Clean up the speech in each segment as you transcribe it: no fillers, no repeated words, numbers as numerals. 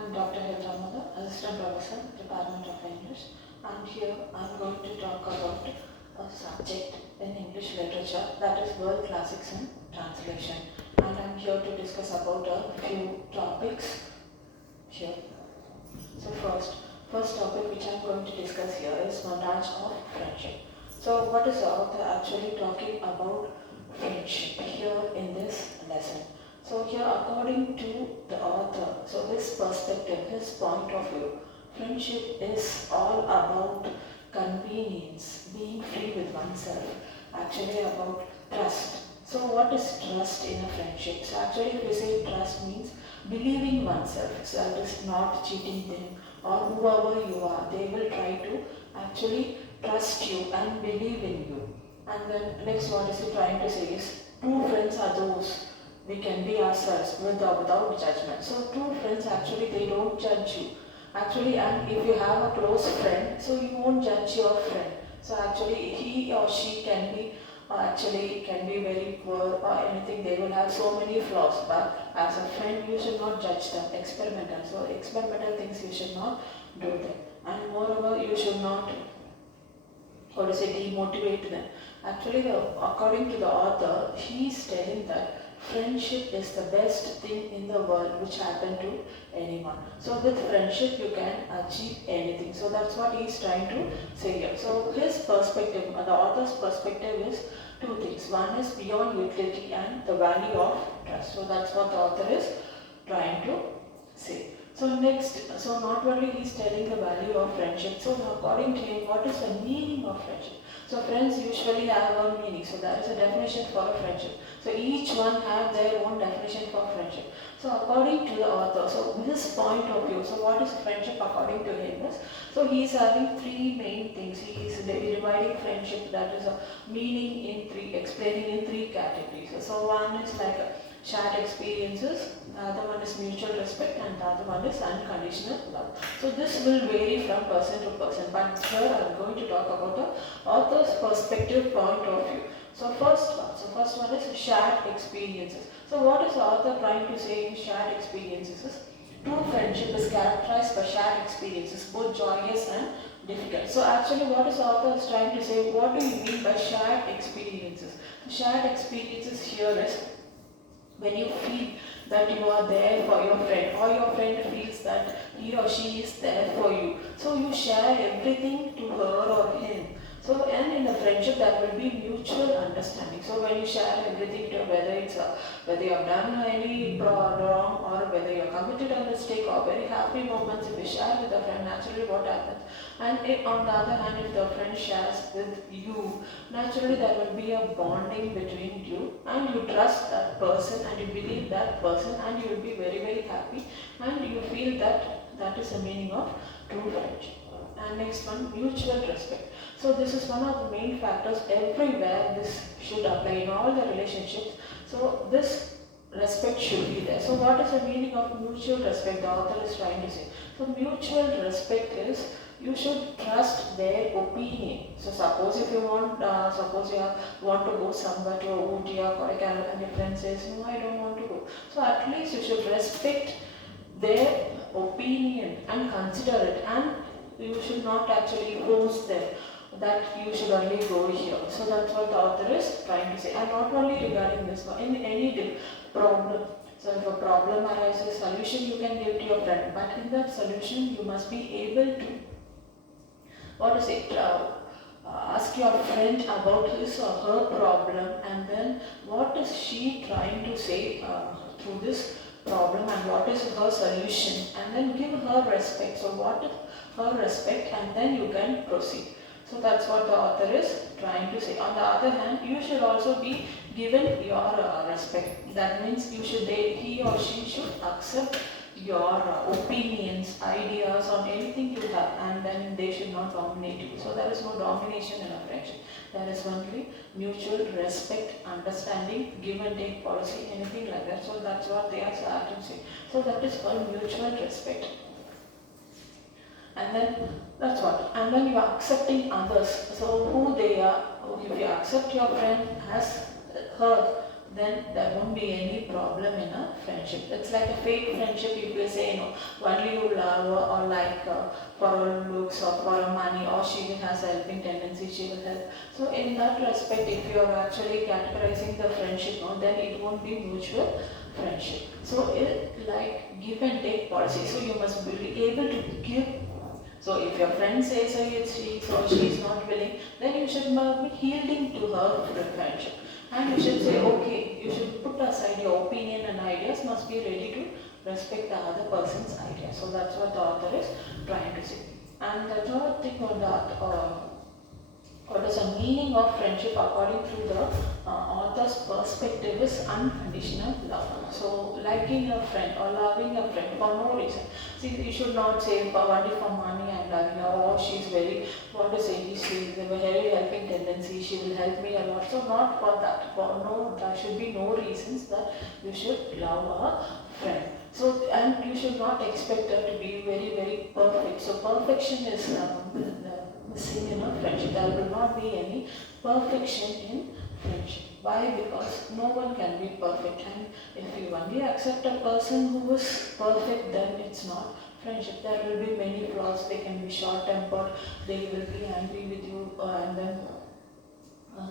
I'm Dr. Hedra Mother, Assistant Professor, Department of English, and here I'm going to talk about a subject in English literature, that is World Classics in Translation. And I'm here to discuss about a few topics here. So first topic which I'm going to discuss here is montage of friendship. So what is the author actually talking about friendship here in this lesson? So here, according to the author, so his perspective, his point of view, friendship is all about convenience, being free with oneself, actually about trust. So what is trust in a friendship? So actually if we say trust means believing oneself, so that is not cheating them or whoever you are, they will try to actually trust you and believe in you. And then next what is he trying to say is true friends are those we can be ourselves without judgment. So true friends actually they don't judge you. Actually, and if you have a close friend, so you won't judge your friend. So actually he or she can be actually can be very poor or anything, they will have so many flaws, but as a friend you should not judge them. Experimental, so experimental things you should not do them, and moreover you should not, how to say, demotivate them. Actually, according to the author, he is telling that friendship is the best thing in the world which happened to anyone. So with friendship you can achieve anything. So that's what he is trying to say here. So his perspective, the author's perspective is two things. One is beyond utility and the value of trust. So that's what the author is trying to say. So next, so not only he is telling the value of friendship, so according to him, what is the meaning of friendship? So friends usually have a meaning, so there is a definition for a friendship. So each one have their own definition for friendship. So according to the author, so his point of view, so what is friendship according to him is, so he is having three main things. He is dividing friendship, that is a meaning in three, explaining in three categories. So one is like a shared experiences, the other one is mutual respect, and the other one is unconditional love. So this will vary from person to person, but here I am going to talk about the author's perspective point of view. So first one is shared experiences. So what is the author trying to say in shared experiences is, true friendship is characterized by shared experiences, both joyous and difficult. So actually what is the author is trying to say, what do you mean by shared experiences? Shared experiences here is when you feel that you are there for your friend, or your friend feels that he or she is there for you. So you share everything to her or him. So, and in a friendship there will be mutual understanding. So when you share everything to, whether it's whether you have done any wrong or whether you are committed a mistake or very happy moments, if you share with a friend, naturally what happens? And if, on the other hand, if the friend shares with you, naturally there will be a bonding between you, and you trust that person and you believe that person, and you will be very happy, and you feel that that is the meaning of true friendship. And next one, mutual respect. So this is one of the main factors everywhere. This should apply in all the relationships. So this respect should be there. So what is the meaning of mutual respect? The author is trying to say. So mutual respect is, you should trust their opinion. So suppose if you want, suppose you want to go somewhere to Ooty or Kodaikanal, and your friend says, no, I don't want to go. So at least you should respect their opinion and consider it, and you should not actually force them that you should only go here. So that's what the author is trying to say. And not only regarding this, in any problem. So if a problem arises, solution you can give to your friend, but in that solution you must be able to, what to say, ask your friend about his or her problem, and then what is she trying to say through this problem, and what is her solution, and then give her respect. So what is her respect, and then you can proceed. So that's what the author is trying to say. On the other hand, you should also be given your respect. That means you should, he or she should accept your opinions, ideas on anything you have, and then they should not dominate you. So there is no domination in a friendship. There is only mutual respect, understanding, give and take policy, anything like that. So that's what they are trying to say. So that is called mutual respect. And then that's what. And then you are accepting others. So who they are. If you accept your friend as her, then there won't be any problem in a friendship. It's like a fake friendship if you say, only you love her or like for her looks or for her money, or she has a helping tendency, she will help. So in that respect, if you are actually categorizing the friendship, then it won't be mutual friendship. So it like give and take policy. So you must be able to give. So if your friend says she is not willing, then you should be yielding to her friendship. And you should say, okay, you should put aside your opinion and ideas, must be ready to respect the other person's idea. So that's what the author is trying to say. And the third thing on that, what is the meaning of friendship according to the author's perspective is unconditional love. So liking a friend or loving a friend for no reason. See, you should not say only for money I'm loving her, or she's very, what to say, she's a very helping tendency, she will help me a lot. So not for that. There should be no reasons that you should love a friend. So, and you should not expect her to be very, very perfect. So perfection is missing in a friendship. There will not be any perfection in friendship. Why? Because no one can be perfect, and if you only accept a person who is perfect, then it's not friendship. There will be many flaws. They can be short-tempered. They will be angry with you, and then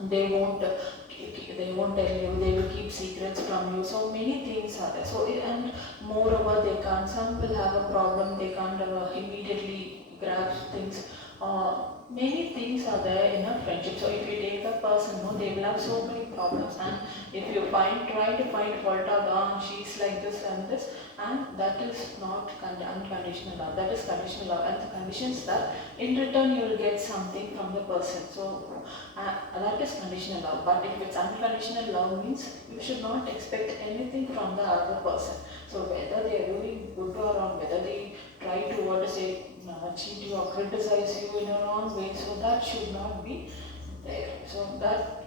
they won't tell you. They will keep secrets from you. So many things are there. So and moreover, some will have a problem. They can't immediately grasp things. Many things are there in a friendship. So if you take a person, they will have so many problems. And if you try to find fault of, she's like this and this, and that is not unconditional love. That is conditional love, and the conditions that in return you will get something from the person. So that is conditional love. But if it's unconditional love, means you should not expect anything from the other person. So whether they are doing good or wrong, whether they try to cheat you or criticize you in a wrong way, so that should not be there. So that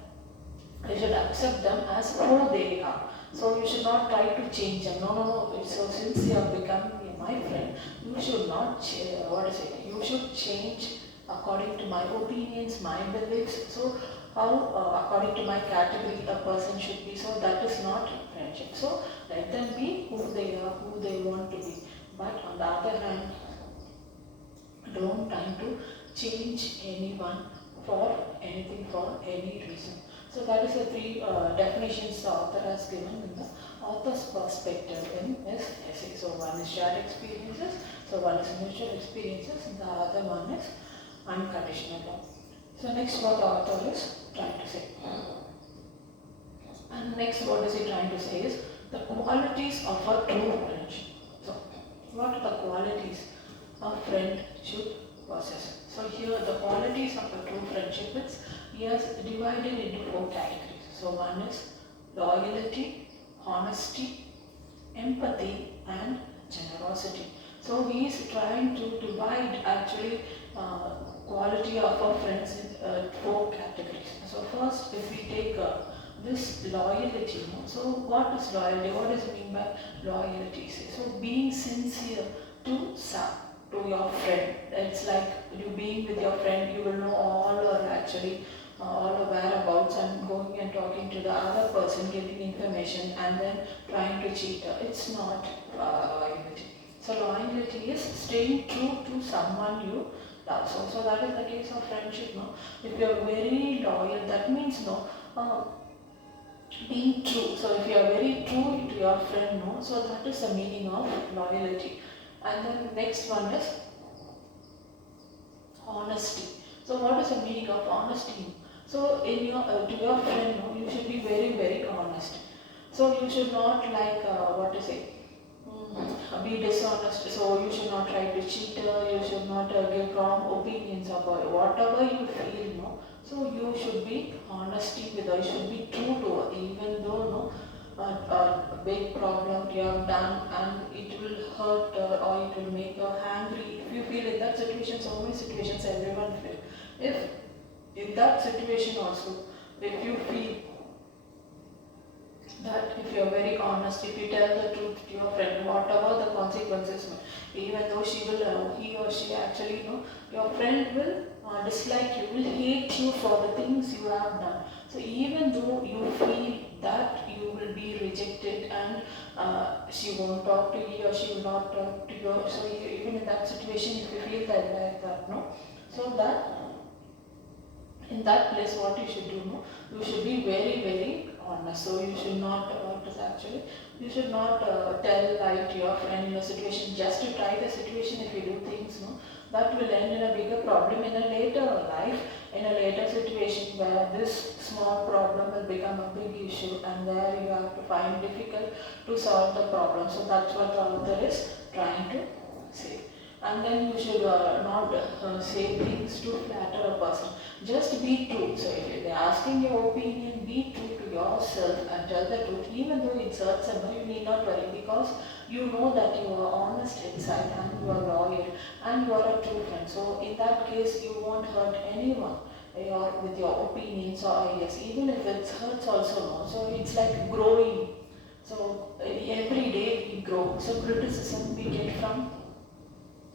you should accept them as who they are. So you should not try to change them. No. So since you have become my friend, you should not you should change according to my opinions, my beliefs. So how according to my category a person should be. So that is not friendship. So let them be who they are, who they want to be. But on the other hand, don't try to change anyone for anything, for any reason. So that is the three definitions the author has given in the author's perspective in his essay. So one is shared experiences, so one is mutual experiences, and the other one is unconditional love. So next what the author is trying to say. And next what is he trying to say is the qualities of a true friendship. So what are the qualities a friend should possess? So here the qualities of a true friendship is he has divided into 4 categories. So one is loyalty, honesty, empathy, and generosity. So he is trying to divide actually quality of our friends in 4 categories. So first, if we take this loyalty, so what is loyalty? What does it mean by loyalty? So being sincere to your friend. It's like you being with your friend, you will know all the whereabouts, and going and talking to the other person, giving information and then trying to cheat her. It's not loyalty. So loyalty is staying true to someone you love. So that is the case of friendship. If you are very loyal, that means being true. So if you are very true to your friend, so that is the meaning of loyalty. And then next one is honesty. So what is the meaning of honesty? So in your to your friend, you should be very, very honest. So you should not be dishonest. So you should not try to cheat her. You should not give wrong opinions about whatever you feel. So you should be honesty with her. You should be true to her, even though a big problem you have done and it will hurt her or it will make her angry. If you feel in that situation, so many situations everyone feel. If in that situation also, if you feel that if you are very honest, if you tell the truth to your friend, whatever the consequences, even though he or she actually, your friend will dislike you, will hate you for the things you have done. So even though you feel that you will be rejected and she won't talk to you or she will not talk to you. So even in that situation, if you feel that like that, no, so that in that place what you should do, no, you should be very honest. So you should not what is actually you should not tell lie to your friend in a situation just to try the situation. If you do things, no, that will end in a bigger problem in a later life, in a later situation where this small problem will become a big issue and there you have to find difficult to solve the problem. So that's what the author is trying to say. And then you should not say things to flatter a person. Just be true. So if they're asking your opinion, be true to yourself and tell the truth. Even though it hurts someone, you need not worry because you know that you are honest inside and you are loyal and you are a true friend. So in that case, you won't hurt anyone with your opinions or ideas. Even if it hurts also, no. So it's like growing. So every day we grow. So criticism we get from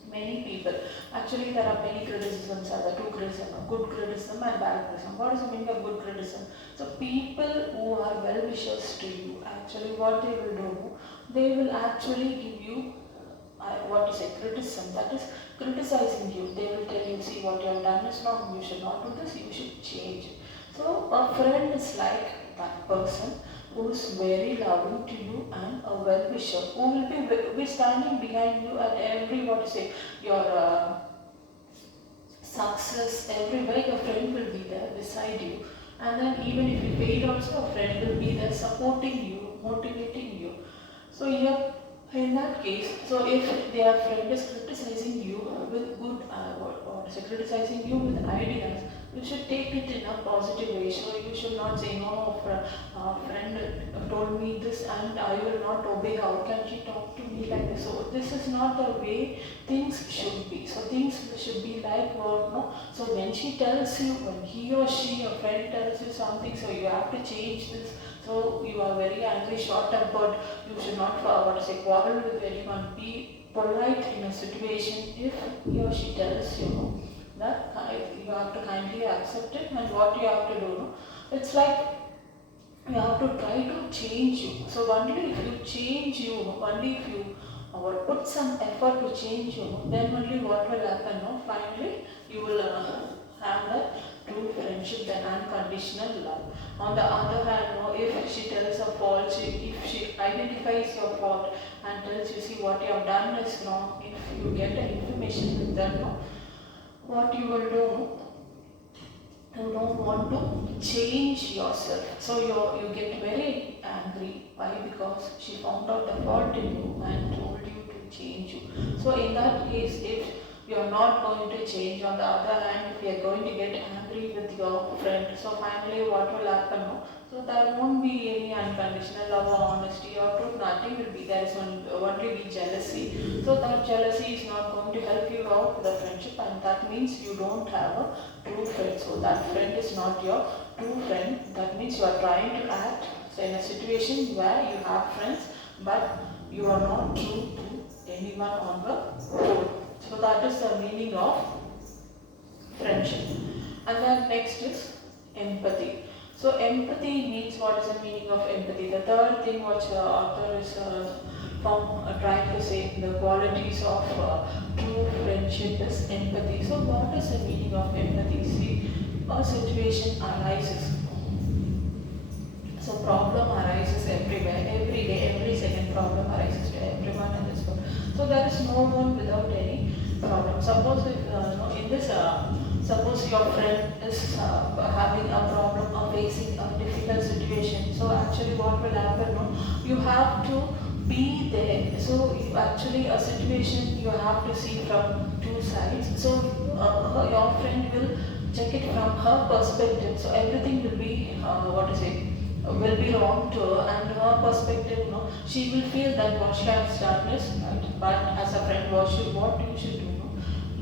many people. Actually, there are many criticisms. There are two criticism, good criticism and bad criticism. What is the meaning of good criticism? So people who are well wishers to you, actually what they will do, they will actually give you what to say, criticism. That is criticizing you. They will tell you, see what you have done is wrong. You should not do this. You should change it. So a friend is like that person who is very loving to you and a well-wisher who will be standing behind you at every what to say your success everywhere. Your friend will be there beside you, and then even if you fail also, a friend will be there supporting you, motivating you. So here in that case, so if their friend is criticizing you with good or say criticizing you with ideas, you should take it in a positive way. So you should not say, no, friend told me this and I will not obey. How can she talk to me like this? So this is not the way things should be. So things should be like what, no. So when she tells you, when he or she, your friend tells you something, so you have to change this. So you are very angry, short-tempered. You should not quarrel with anyone. Be polite in a situation. If he or she tells you that you have to kindly accept it, and what you have to do, it's like you have to try to change you. So only if you change you, only if you put some effort to change you, then only what will happen? No? Finally, you will have that true friendship and unconditional love. On the other hand, no, if she tells a fault, if she identifies your fault and tells you, see what you have done is wrong, if you get the information with that, no, what you will do, you don't want to change yourself. So you get very angry. Why? Because she found out the fault in you and told you to change you. So in that case, if you are not going to change, on the other hand, if you are going to get angry with your friend, so finally what will happen? No? So there won't be any unconditional love or honesty or truth, nothing will be there. Is only be jealousy. So that jealousy is not going to help you out with the friendship, and that means you don't have a true friend. So that friend is not your true friend. That means you are trying to act so in a situation where you have friends, but you are not true to anyone on the whole. So that is the meaning of friendship. And then next is empathy. So empathy means, what is the meaning of empathy? The third thing which the author is trying to say, the qualities of true friendship is empathy. So what is the meaning of empathy? See, a situation arises. So problem arises everywhere, every day, every second problem arises to everyone in this world. So there is no one without any problem. Suppose if in this, suppose your friend is having a problem or facing a difficult situation. So actually, what will happen? No? You have to be there. So actually, a situation you have to see from two sides. So your friend will check it from her perspective. So everything will be will be wrong to her, and her perspective, she will feel that what she has done is right. But as a friend, what you should do,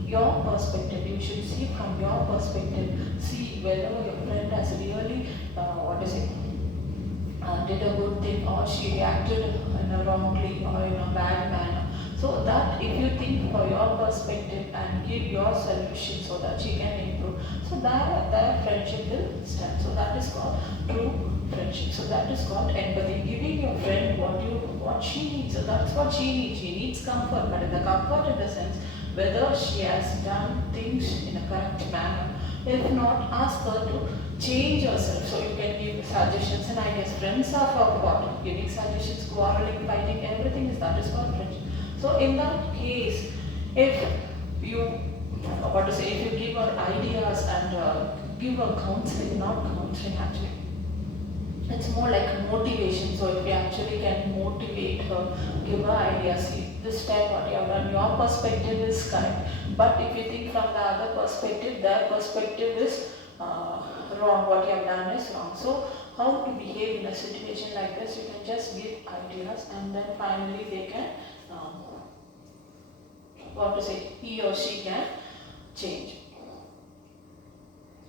your perspective, you should see from your perspective, see whether your friend has really, did a good thing or she reacted in a wrongly or in a bad manner. So So that if you think for your perspective and give your solution so that she can improve, so that friendship will stand. So that is called true friendship. So that is called empathy, giving your friend what she needs. So that's what she needs. She needs comfort, but in the comfort in the sense whether she has done things in a correct manner. If not, ask her to change yourself. So you can give suggestions and ideas. Friends are for what? Giving suggestions, quarreling, fighting, everything is that is called friendship. So in that case, if you if you give her ideas and give her counseling, not counseling actually. It's more like motivation. So if you actually can motivate her, give her ideas, see this step what you have done, your perspective is correct. But if you think from the other perspective, their perspective is wrong, what you have done is wrong. So how to behave in a situation like this, you can just give ideas and then finally they can, he or she can change.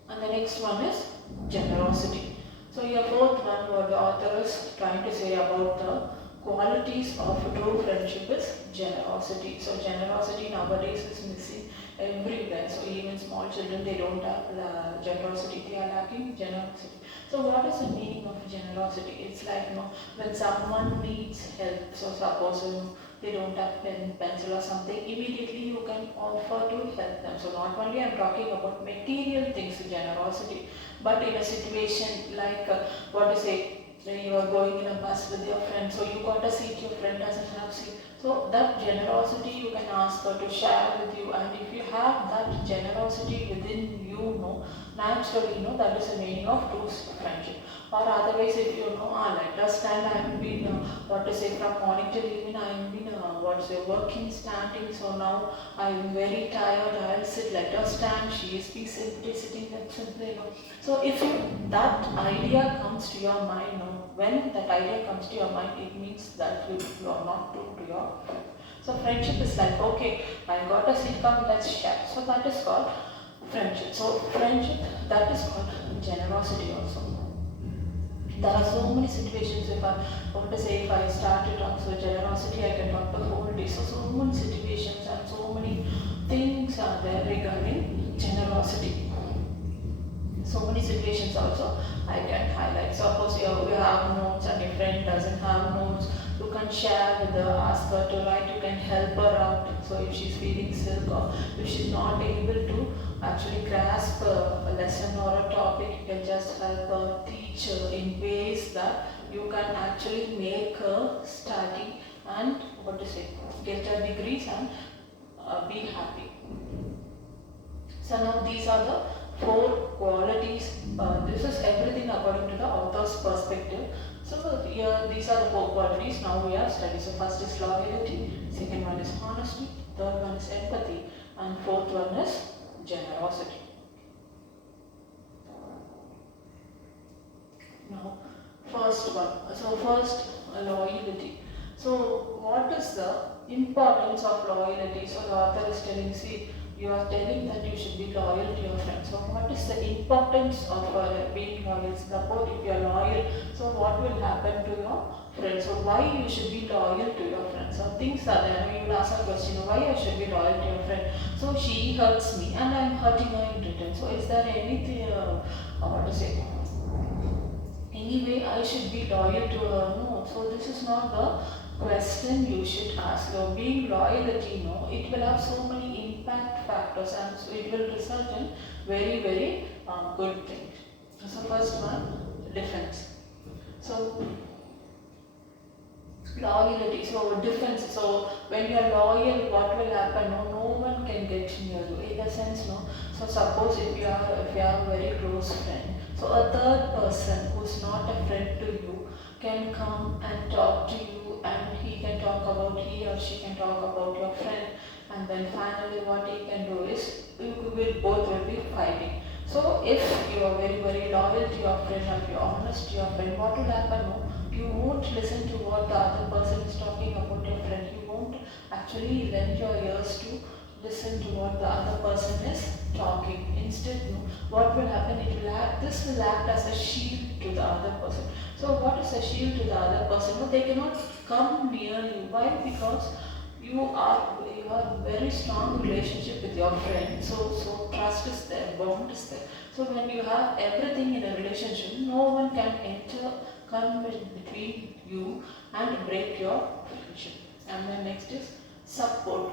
And the next one is generosity. So your fourth one, what the author is trying to say about the qualities of true friendship is generosity. So generosity nowadays is missing everywhere. So even small children, they don't have generosity, they are lacking generosity. So what is the meaning of generosity? It's like, when someone needs help, so suppose they don't have pen, pencil or something, immediately you can offer to help them. So not only I'm talking about material things, generosity, but in a situation like when you are going in a bus with your friend, so you got a seat, your friend doesn't have seat. So that generosity you can ask her to share with you, and if you have that generosity within you, naturally, that is the meaning of true friendship. Or otherwise, if let us stand, I have been, from morning till evening, I have been, working, standing, so now I am very tired, I will sit, let us stand, she is simply sitting, simply, So if that idea comes to your mind, when that idea comes to your mind, it means that you are not true to your friend. So friendship is like, okay, I got a seat, come, let's share. So that is called friendship. So friendship, that is called generosity also. There are so many situations. If I start to talk, so generosity, I can talk the whole day. So many situations and so many things are there regarding generosity. So many situations also I can highlight. Suppose you have notes and your friend doesn't have notes, you can share with her, ask her to write, you can help her out. So if she's feeling sick or if she's not able to actually grasp a lesson or a topic, you can just help her, teach her in ways that you can actually make her study and get her degrees and be happy. So now these are the 4 qualities. This is everything according to the author's perspective. So here these are the 4 qualities. Now we have studied. So first is loyalty, second one is honesty, third one is empathy, and fourth one is generosity. Now first one. So first loyalty. So what is the importance of loyalty? So the author is telling, see, you are telling that you should be loyal to your friends. So what is the importance of being loyal? Suppose if you are loyal, so what will happen to your friends? So why you should be loyal to your friends? So things are there. You will ask a question, why I should be loyal to your friend? So she hurts me and I am hurting her in return. So is there anything, anyway I should be loyal to her? No. So this is not the question you should ask. So being loyalty, it will have so many impact factors and so it will result in very, very good things. So first one, defense. So loyalty, so defense. So when you are loyal, what will happen? No one can get near you. In the sense, So suppose if you are a very close friend, so a third person who's not a friend to you can come and talk to you, and he or she can talk about your friend, and then finally what he can do is you both will be fighting. So if you are very, very loyal to your friend and you are honest to your friend, what will happen? You won't listen to what the other person is talking about your friend. You won't actually lend your ears to listen to what the other person is talking. Instead, what will happen? This will act as a shield to the other person. So what is a shield to the other person? They cannot come near you. Why? Because you are very strong relationship with your friend. So trust is there, bond is there. So when you have everything in a relationship, no one can come in between you and break your friendship. And then next is support.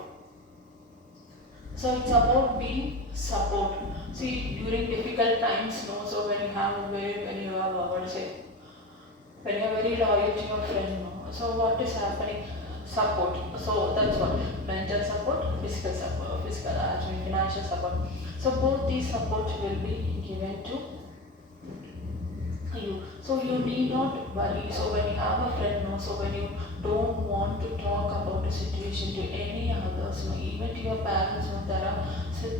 So it's about being support. See, during difficult times, no. So when you have when you have what to say, when you are very loyal to your friend, no. So what is happening? Support. So that's what mental support, physical, actually financial support. So both these supports will be given to you. So you need not worry. So when you have a friend, no, so when you don't want to talk about the situation to any others, no, even to your parents, no, there are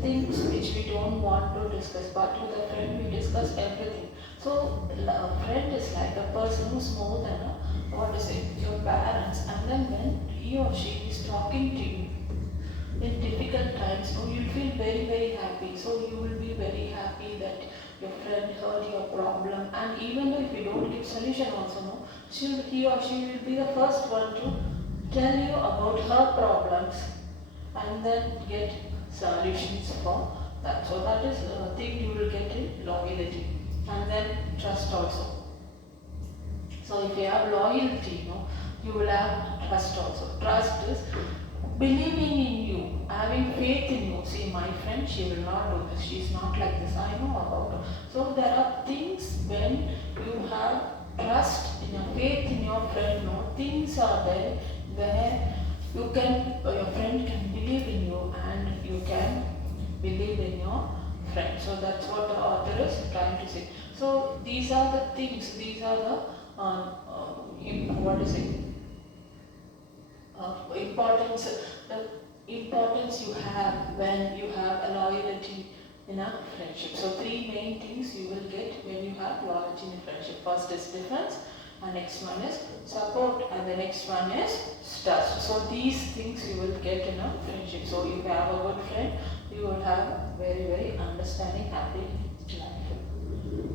things which we don't want to discuss, but with a friend we discuss everything. So a friend is like a person who's more than a, what is it, your parents, and then when he or she is talking to you in difficult times, no, you'll feel very, very happy. So you will be very happy that your friend heard your problem, and even though if you don't give solution also, no, he or she will be the first one to tell you about her problems and then get solutions for that. So that is a thing you will get in loyalty. And then trust also. So if you have loyalty, no, you will have trust also. Trust is believing in you, having faith in you. See, my friend, she will not do this. She is not like this. I know about her. So there are things when you have trust in your faith in your friend. No, things are there where you can, your friend can believe in you, and you can believe in your friend. So that's what the author is trying to say. So these are the things. These are the what is it? The importance you have when you have a loyalty in a friendship. So three main things you will get when you have loyalty in a friendship. First is defense, and next one is support, and the next one is trust. So these things you will get in a friendship. So if you have a good friend, you will have a very, very understanding, happy life.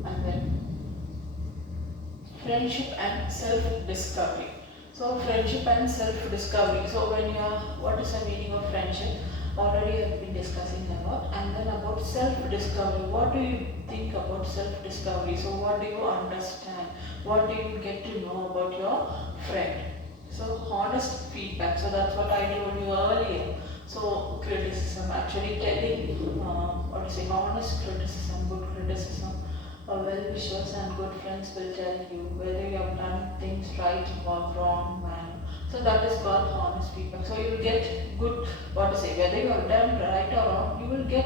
And then friendship and self-discovery. So friendship and self-discovery. So when you are, what is the meaning of friendship? Already I have been discussing about. And then about self-discovery. What do you think about self-discovery? So what do you understand? What do you get to know about your friend? So honest feedback. So that's what I told you earlier. So criticism, actually telling, what to say, honest criticism, good criticism. Well-wishers and good friends will tell you whether you have done things right or wrong manner. So that is called honest feedback. So you will get good, what to say, whether you have done right or wrong, you will get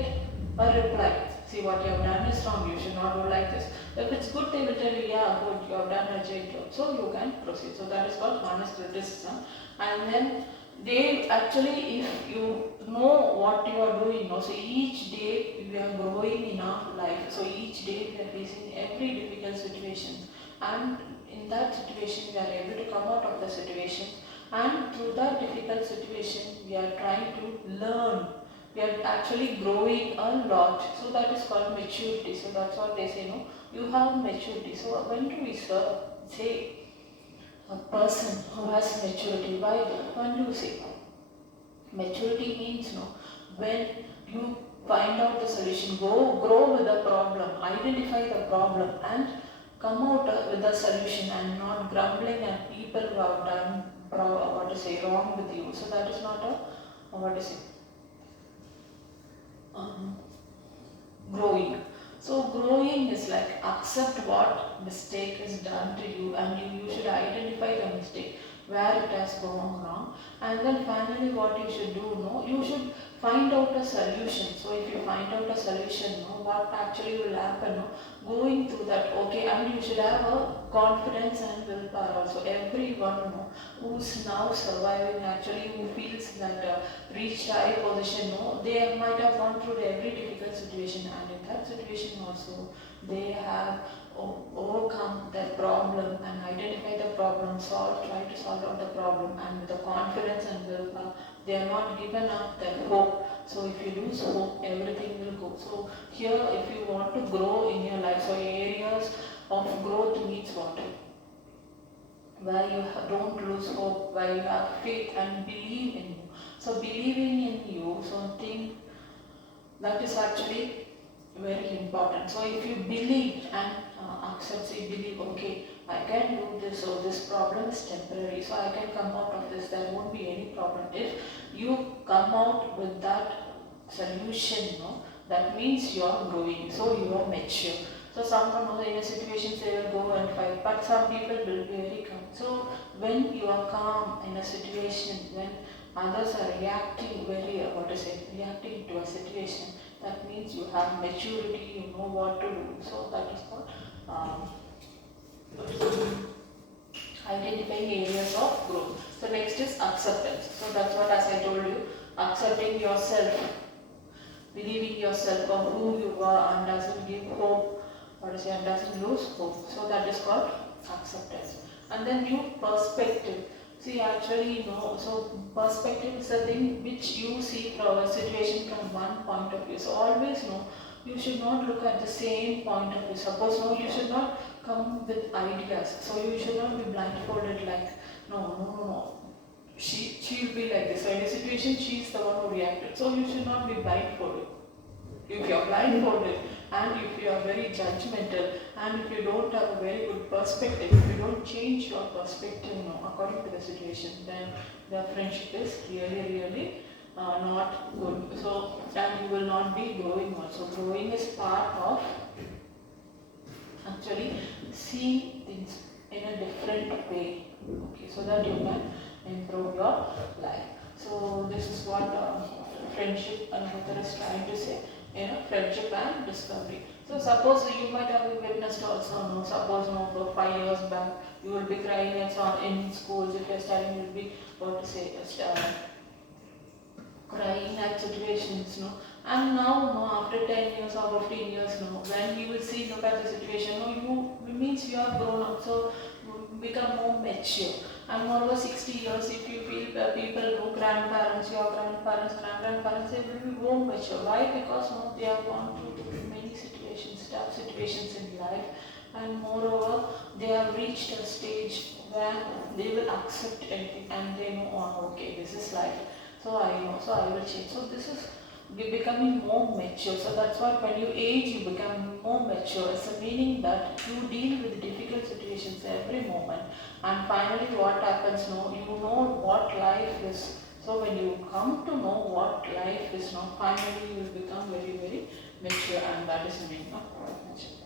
a reply. See, what you have done is wrong, you should not do like this. If it's good, they will tell you, yeah, good, you have done a great job. So you can proceed. So that is called honest criticism. And then they actually, if you know what you are doing, so each day we are growing in our life. So each day we are facing every difficult situation, and in that situation we are able to come out of the situation, and through that difficult situation we are trying to learn. We are actually growing a lot. So that is called maturity. So that's what they say, you have maturity. So when do we say a person who has maturity? Why? When do you say? Maturity means, when you find out the solution, grow with the problem, identify the problem, and come out with the solution, and not grumbling at people who have done wrong with you. So that is not growing. So growing is like accept what mistake is done to you, and you should identify the mistake where it has gone wrong, and then finally what you should do, you should find out a solution. So if you find out a solution, what actually will happen, going through that, okay, and you should have a confidence and willpower also. Everyone who's now surviving, actually who feels that reached high position, they might have gone through every difficult situation, and in that situation also they have overcome that problem and identify the problem, try to solve out the problem, and with the confidence and willpower, they are not given up their hope. So if you lose hope, everything will go. So here, if you want to grow in your life, so areas of growth means what? Where you don't lose hope, where you have faith and believe in you. That is actually very important. So if you believe and accept, so you believe, okay, I can do this, so this problem is temporary, so I can come out of this, there won't be any problem. If you come out with that solution, no, that means you are growing, so you are mature. So someone knows in a situation they will go and fight, but some people will be very calm. So when you are calm in a situation, when others are reacting very, reacting to a situation, that means you have maturity, you know what to do. So that is called um, identifying areas of growth. So next is acceptance. So that's what, as I told you, accepting yourself, believing yourself of who you are and doesn't give hope, and doesn't lose hope. So that is called acceptance. And then new perspective. See, actually, so perspective is a thing which you see from a situation from one point of view. So always you should not look at the same point of view. Suppose you should not come with ideas. So you should not be blindfolded like, no. She will be like this. So in a situation, she is the one who reacted. So you should not be blindfolded. If you are blindfolded and if you are very judgmental and if you don't have a very good perspective, if you don't change your perspective according to the situation, then the friendship is really not good. So, and you will not be growing also. Growing is part of actually seeing things in a different way, okay, so that you can improve your life. So this is what friendship and Anahata is trying to say, friendship and discovery. So suppose you might have witnessed also, suppose for 5 years back you will be crying and so on in schools. If you're studying, you will be crying at situations, and now, after 10 years or 15 years, when you will look at the situation, it means you have grown up, so you become more mature. And moreover, 60 years, if you feel people who grandparents, your grandparents, grandparents, they will be more mature. Why? Because they have gone through many situations, tough situations in life, and moreover, they have reached a stage where they will accept anything and they know, okay, this is life. So I know, so I will change. So this is becoming more mature. So that's why when you age, you become more mature. It's a meaning that you deal with difficult situations every moment. And finally, what happens now? You know what life is. So when you come to know what life is now, finally you will become very mature, and that is the meaning of mature.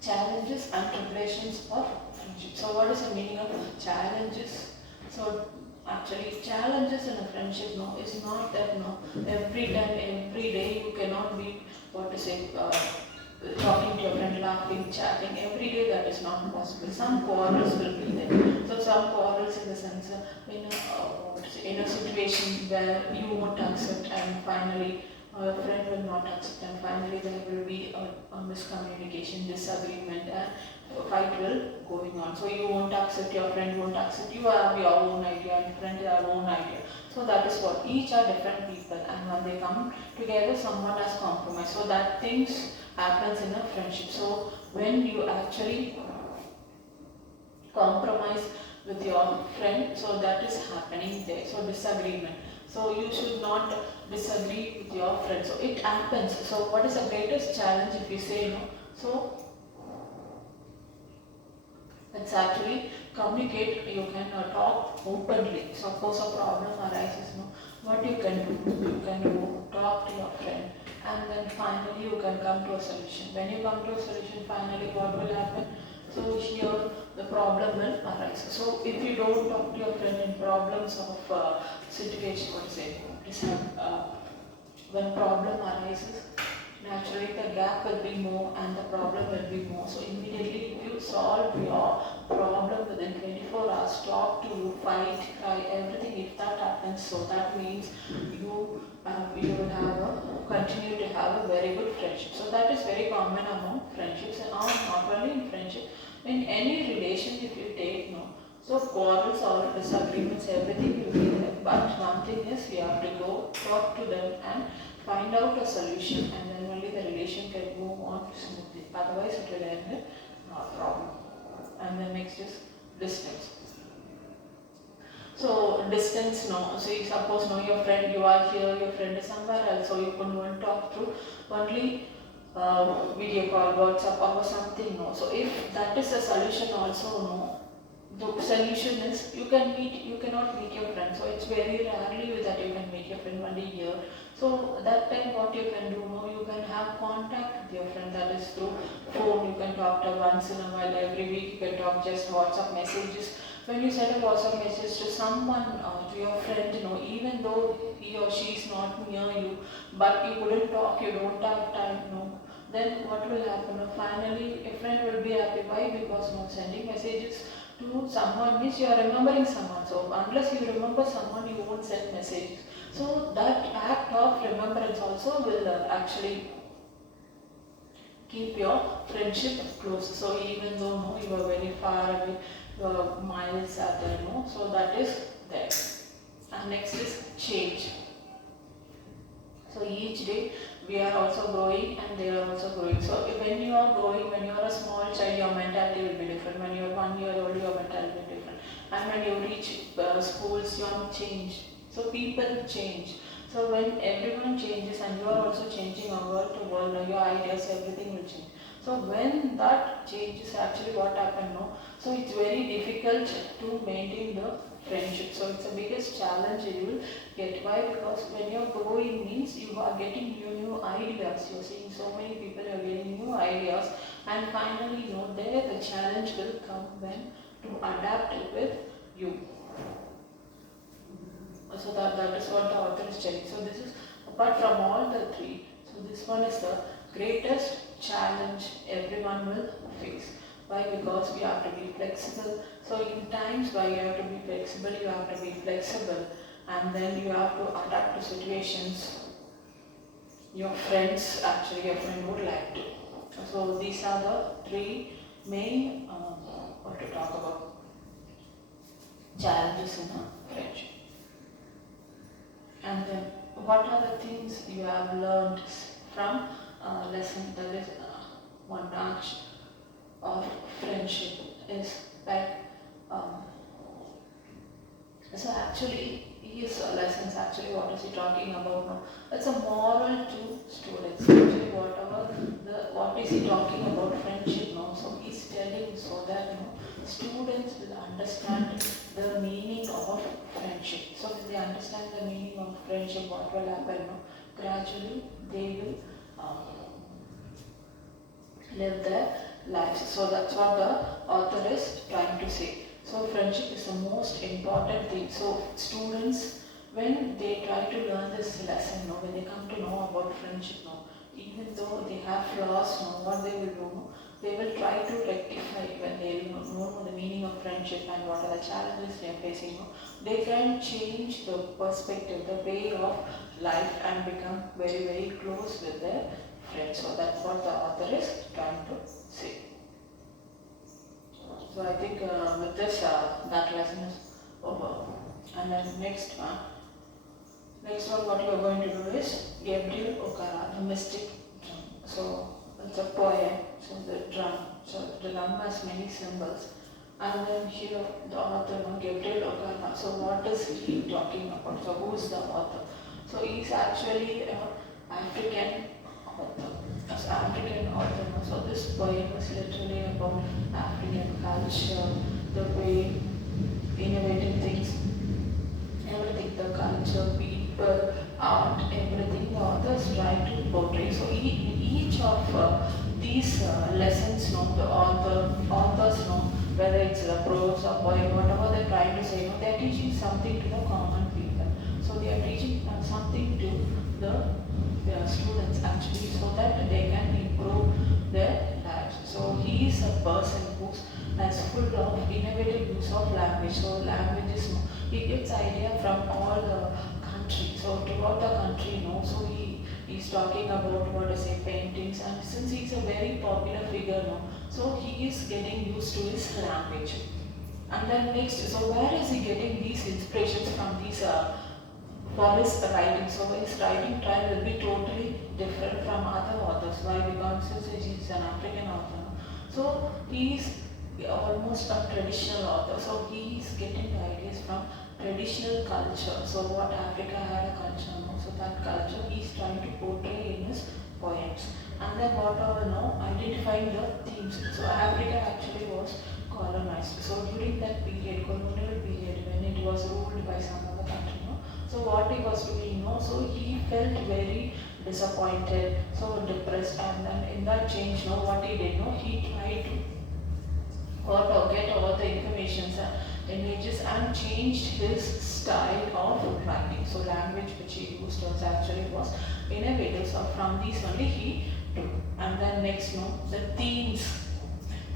Challenges and preparations of friendship. So what is the meaning of challenges? So actually, challenges in a friendship is not that every time, every day you cannot be talking to your friend, laughing, chatting every day. That is not possible. Some quarrels will be there. So some quarrels in the sense in a situation where you won't accept, and finally your friend will not accept, and finally there will be a miscommunication, disagreement, and fight will going on. So you won't accept, your friend won't accept, you have your own idea and friend have own idea. So that is what, each are different people, and when they come together, someone has compromised. So that things happens in a friendship. So when you actually compromise with your friend, so that is happening there. So disagreement. So you should not disagree with your friend. So it happens. So what is the greatest challenge if you say no? So it's actually communicate. You can talk openly. Suppose a problem arises, what you can do? You can go talk to your friend, and then finally you can come to a solution. When you come to a solution, finally what will happen? So here the problem will arise. So if you don't talk to your friend in problems of situation, when problem arises, naturally the gap will be more and the problem will be more. So immediately if you solve your problem within 24 hours, talk to you, fight, cry, everything, if that happens, so that means you will have continue to have a very good friendship. So that is very common among friendships, and not only in friendship, in any relation if you take, so quarrels or disagreements, everything will be there. But one thing is, you have to go talk to them and find out a solution, and then only the relation can move on smoothly. Otherwise, it will end in a problem. And then next is distance. So distance, no. So you suppose, no, your friend, you are here, your friend is somewhere else, so you can one talk through only video call, WhatsApp or something, no. So if that is a solution also, no, the solution is you cannot meet your friend. So it's very rarely that you can meet your friend only here. So that time what you can do, no, you can have contact with your friend, that is through phone. You can talk to once in a while, every week you can talk just WhatsApp messages. When you send a WhatsApp message to someone, to your friend, you know, even though he or she is not near you, but you couldn't talk, you don't have time, no, then what will happen? Finally, a friend will be happy. Why? Because, no, sending messages to someone means you are remembering someone. So unless you remember someone, you won't send messages. So that act of remembrance also will actually keep your friendship close. So even though, no, you are very far away, your miles are there, no, so that is there. And next is change. So each day we are also growing and they are also growing. So when you are growing, when you are a small child, your mentality will be different. When you are 1 year old, your mentality will be different. And when you reach schools, you are change. So people change. So when everyone changes and you are also changing from world to world, your ideas, everything will change. So when that changes, actually what happened, no? So it's very difficult to maintain the friendship. So it's the biggest challenge you will get. Why? Because when you're growing means you are getting new ideas. You're seeing so many people, you're getting new ideas, and finally, you know, there the challenge will come when to adapt it with you. So that is what the author is telling. So this is apart from all the three. So this one is the greatest challenge everyone will face. Why? Because we have to be flexible. So in times where you have to be flexible, you have to be flexible, and then you have to adapt to situations your friends, actually your friend would like to. So these are the three main what to talk about challenges in a friendship. And then what are the things you have learned from lesson, that is one branch of friendship is like so actually his lessons, actually what is he talking about now? It's a moral to students. Actually what is he talking about friendship now? So he's telling so that, you know, students will understand the meaning of friendship. So when they understand the meaning of friendship, what will happen now? Gradually they will live their lives. So that's what the author is trying to say. So friendship is the most important thing. So students, when they try to learn this lesson, when they come to know about friendship, even though they have flaws, what they will do, they will try to rectify when they know the meaning of friendship and what are the challenges they are facing. They can change the perspective, the way of life, and become very, very close with their friends. So that's what the author is trying to say. So I think with this, that lesson is over. And then next one what you are going to do is Gabriel Okara, the mystic drum. So it's a poem, so the drum. So the drum has many symbols. And then here the author, Gabriel Okara. So what is he talking about? So who is the author? So he is actually an African author. As African author. So this poem is literally about African culture, the way innovative things, everything, the culture, people, art, everything the authors try to portray. So each of these lessons, the authors know, whether it's a prose or poem, whatever they're trying to say, they're teaching something to the common people. So they are teaching something to the students actually, so that they can improve their lives. So he is a person who's as full of innovative use of language. So language is, he gets idea from all the country. So throughout the country, so he's talking about what I say paintings, and since he's a very popular figure so he is getting used to his language. And then next, so where is he getting these inspirations from these for his writing? So his writing style will be totally different from other authors. Why? Because since he is an African author, so he is almost a traditional author. So he is getting the ideas from traditional culture. So what Africa had a culture, no? So that culture he is trying to portray in his poems. And then what are identifying the themes. So Africa actually was colonized. So during that period, colonial period, when it was ruled by some other country, no? So what he was doing, no? So he felt very disappointed, so depressed, and then in that change, no, what he did, no, he tried to get all the information, images, and changed his style of writing. So language which he used was actually was innovative. So from these only he took. And then next, no, the themes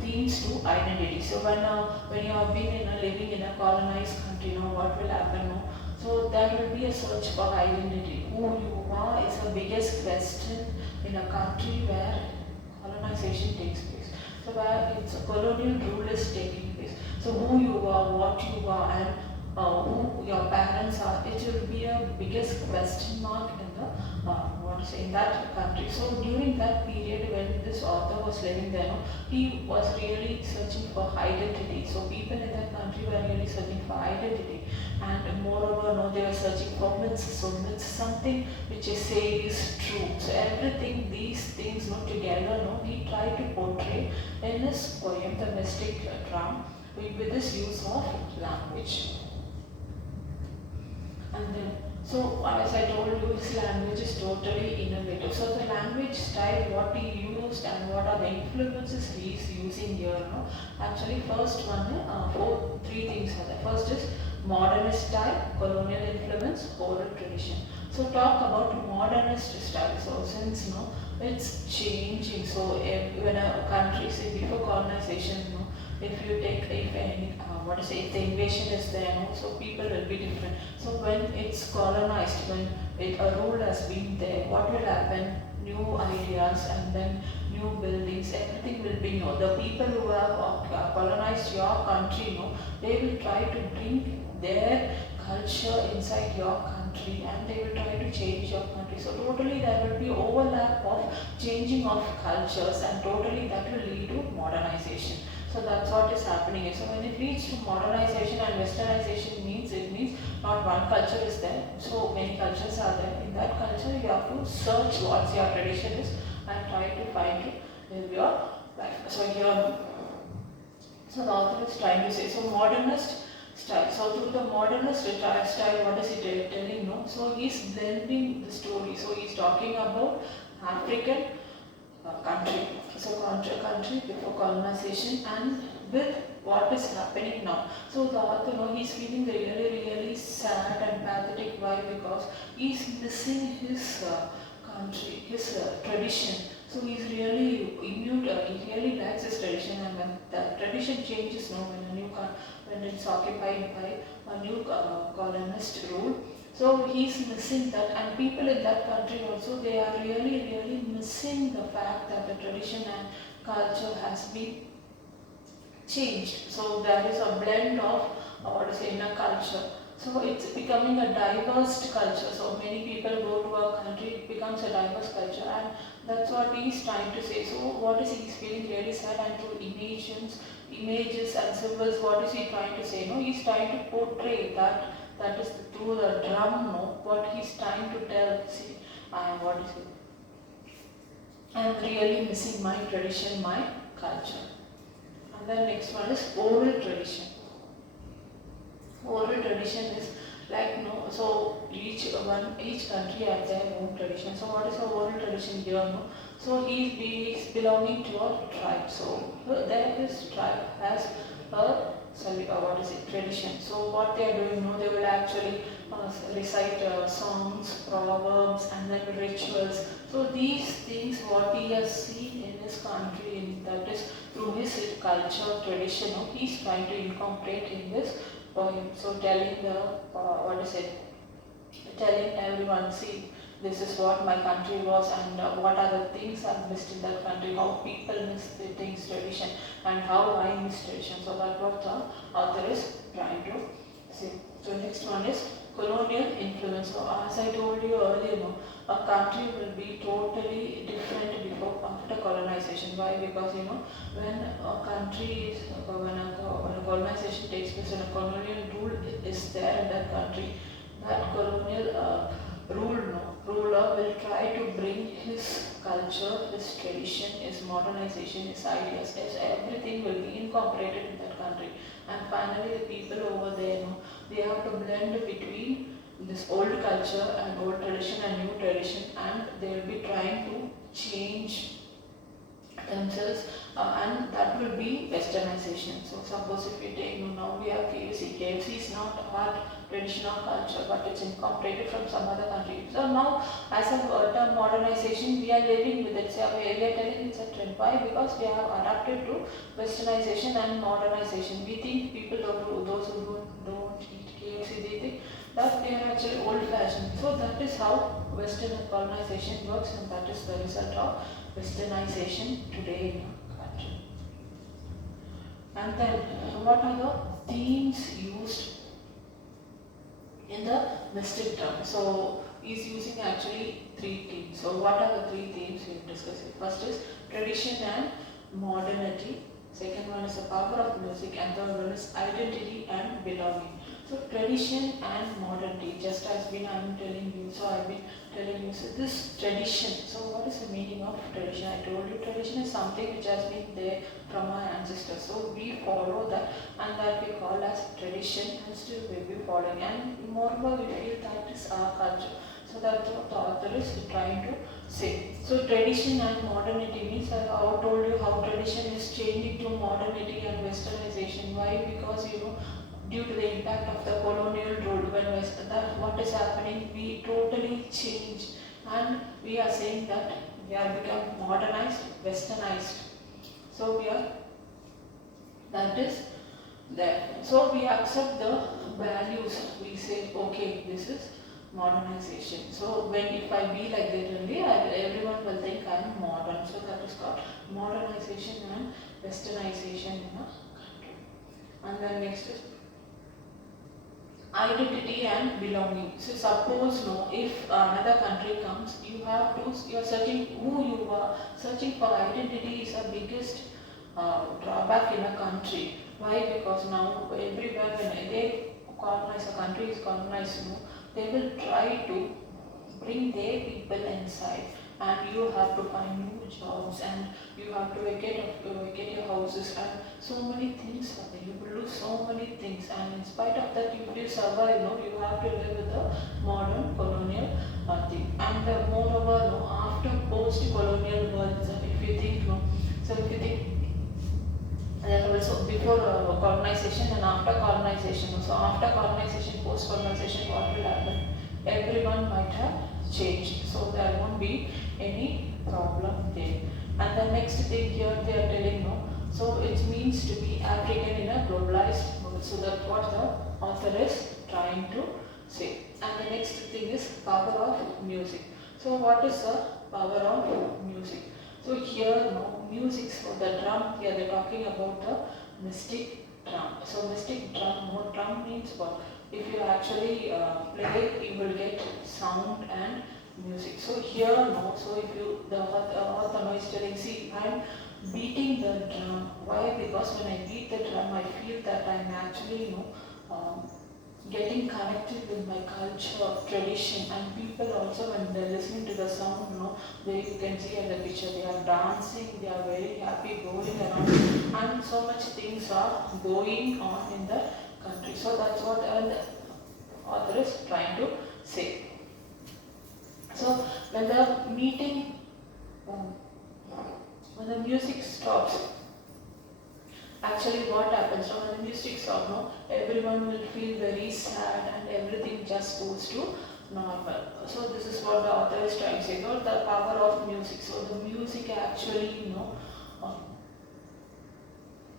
to identity. So when you have been living in a colonized country, what will happen? No? So there will be a search for identity. Who you are is the biggest question in a country where colonization takes place. So where it's a colonial rule is taking place. So who you are, what you are, and who your parents are, it will be a biggest question mark in the in that country. So during that period when this author was living there, he was really searching for identity. So people in that country were really searching for identity, and moreover, they were searching for myths. So myths, something which they say is true. So everything, these things, together, he tried to portray in his poem, The Mystic Drum, with this use of language. And then, so as I told you, his language is totally innovative. So the language style, what he used and what are the influences he is using here. Actually, first one, three things are there. First is modernist style, colonial influence, oral tradition. So talk about modernist style. So since it's changing. So when a country, say before colonization, if you take if any if the invasion is there, so people will be different. So when it's colonized, when a rule has been there, what will happen? New ideas and then new buildings, everything will be new. The people who have colonized your country, they will try to bring their culture inside your country, and they will try to change your country. So totally there will be overlap of changing of cultures, and totally that will lead to modernization. So that's what is happening. So when it leads to modernization and westernization, it means not one culture is there. So many cultures are there. In that culture, you have to search what your tradition is and try to find it in your life. So here, so the author is trying to say, so modernist style. So through the modernist style, what is he telling? So he's blending the story. So he's talking about African country. So country before colonization and with what is happening now. So the author, he's feeling really sad and pathetic. Why? Because he's missing his country, his tradition. So he's really immune. He really likes his tradition, and when the tradition changes, when it's occupied by a new colonist rule. So he's missing that, and people in that country also, they are really missing the fact that the tradition and culture has been changed. So there is a blend of inner culture. So it's becoming a diverse culture. So many people go to a country, it becomes a diverse culture, and that's what he's trying to say. So what is he feeling really sad, and through images and symbols, what is he trying to say? He's trying to portray that is through the drum, what he's trying to tell. See, what is it? I am really missing my tradition, my culture. And then next one is oral tradition. Oral tradition is like so each country has their own tradition. So what is the oral tradition here? So he's belonging to a tribe. So this tribe has a tradition. So what they are doing, they will actually recite songs, proverbs, and then rituals. So these things, what he has seen in his country, that is through his culture, tradition, he's trying to incorporate in this poem. So telling telling everyone, see, this is what my country was, and what are the things I've missed in that country, how people miss the things, tradition, and how I miss tradition. So that's what the author is trying to say. So next one is colonial influence. So as I told you earlier, a country will be totally different before after colonization. Why? Because when a country is when a colonization takes place, when a colonial rule is there in that country, that colonial ruler will try to bring his culture, his tradition, his modernization, his ideas, his everything will be incorporated in that country. And finally, the people over there, they have to blend between this old culture and old tradition and new tradition, and they will be trying to change themselves, and that will be westernization. So suppose if you take, now we have KFC. KFC is not our traditional culture, but it's incorporated from some other country. So now, as a term modernization, we are living with it. So we are telling it's a trend. Why? Because we have adapted to westernization and modernization. We think people those who don't eat KFC, they think that they are actually old-fashioned. So that is how Western colonization works, and that is the result of westernization today in our country. And then, what are the themes used in the mystic drum? So, he's using actually 3 themes. So, what are the 3 themes we will discuss? First is tradition and modernity. Second one is the power of music, and third one is identity and belonging. So tradition and modernity, just as I am telling you. So I've been telling you. So this tradition. So what is the meaning of tradition? I told you tradition is something which has been there from our ancestors. So we follow that, and that we call as tradition, and still we will be following. And moreover, we feel that is our culture. So that's what the author is trying to say. So tradition and modernity means, I told you how tradition is changing to modernity and westernization. Why? Because due to the impact of the colonial rule, when what is happening, we totally change, and we are saying that we are become modernized, westernized. So that is there. So we accept the values. We say, okay, this is modernization. So when if I be like that only, everyone will think I am modern. So that is called modernization and westernization in a country. And then next is identity and belonging. So suppose if another country comes, you are searching who you are. Searching for identity is the biggest drawback in a country. Why? Because now everywhere when they colonize, a country is colonized, they will try to bring their people inside, and you have to find new jobs, and you have to vacate your houses, and so many things are there. You will do so many things, and in spite of that, you will survive. You have to live with the modern colonial thing. And moreover, after post-colonial world, if you think, and also before colonization and after colonization. So after colonization, post-colonization, what will happen? Everyone might have changed. So there won't be any problem there. And the next thing here they are telling, so it means to be African in a globalized world. So that's what the author is trying to say. And the next thing is power of music. So what is the power of music? So here, music, so the drum, here they're talking about the mystic drum. So mystic drum means what? If you actually play, you will get sound and music. So here, so if you, the author is telling, see, I'm beating the drum. Why? Because when I beat the drum, I feel that I'm actually, getting connected with my culture, tradition, and people also when they're listening to the sound, you can see in the picture, they are dancing, they are very happy, going around, and so much things are going on in the country. So that's what the author is trying to say. So when the meeting, when the music stops, actually what happens when the music stops, everyone will feel very sad and everything just goes to normal. So this is what the author is trying to say about the power of music. So the music actually,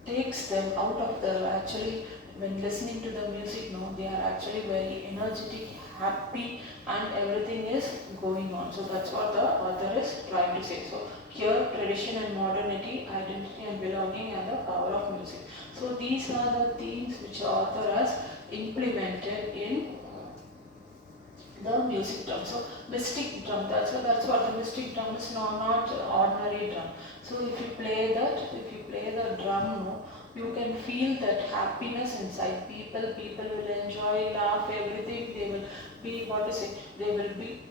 takes them out of the, actually when listening to the music, they are actually very energetic, happy, and everything is going on. So that's what the author is trying to say. So here, tradition and modernity, identity and belonging, and the power of music. So these are the themes which the author has implemented in the music drum. So mystic drum, that's what the mystic drum is, not ordinary drum. So if you play the drum, no, you can feel that happiness inside people. People will enjoy, laugh, everything. They will be, what to say, they will be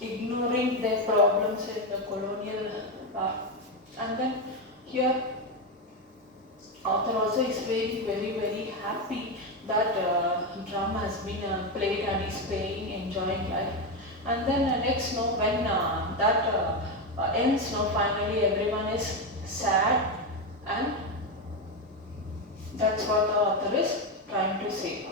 ignoring their problems in the colonial and then here author also is very happy that drum has been played and is playing, enjoying life. And then next, no, when that ends, no, finally everyone is sad, and that's what the author is trying to say.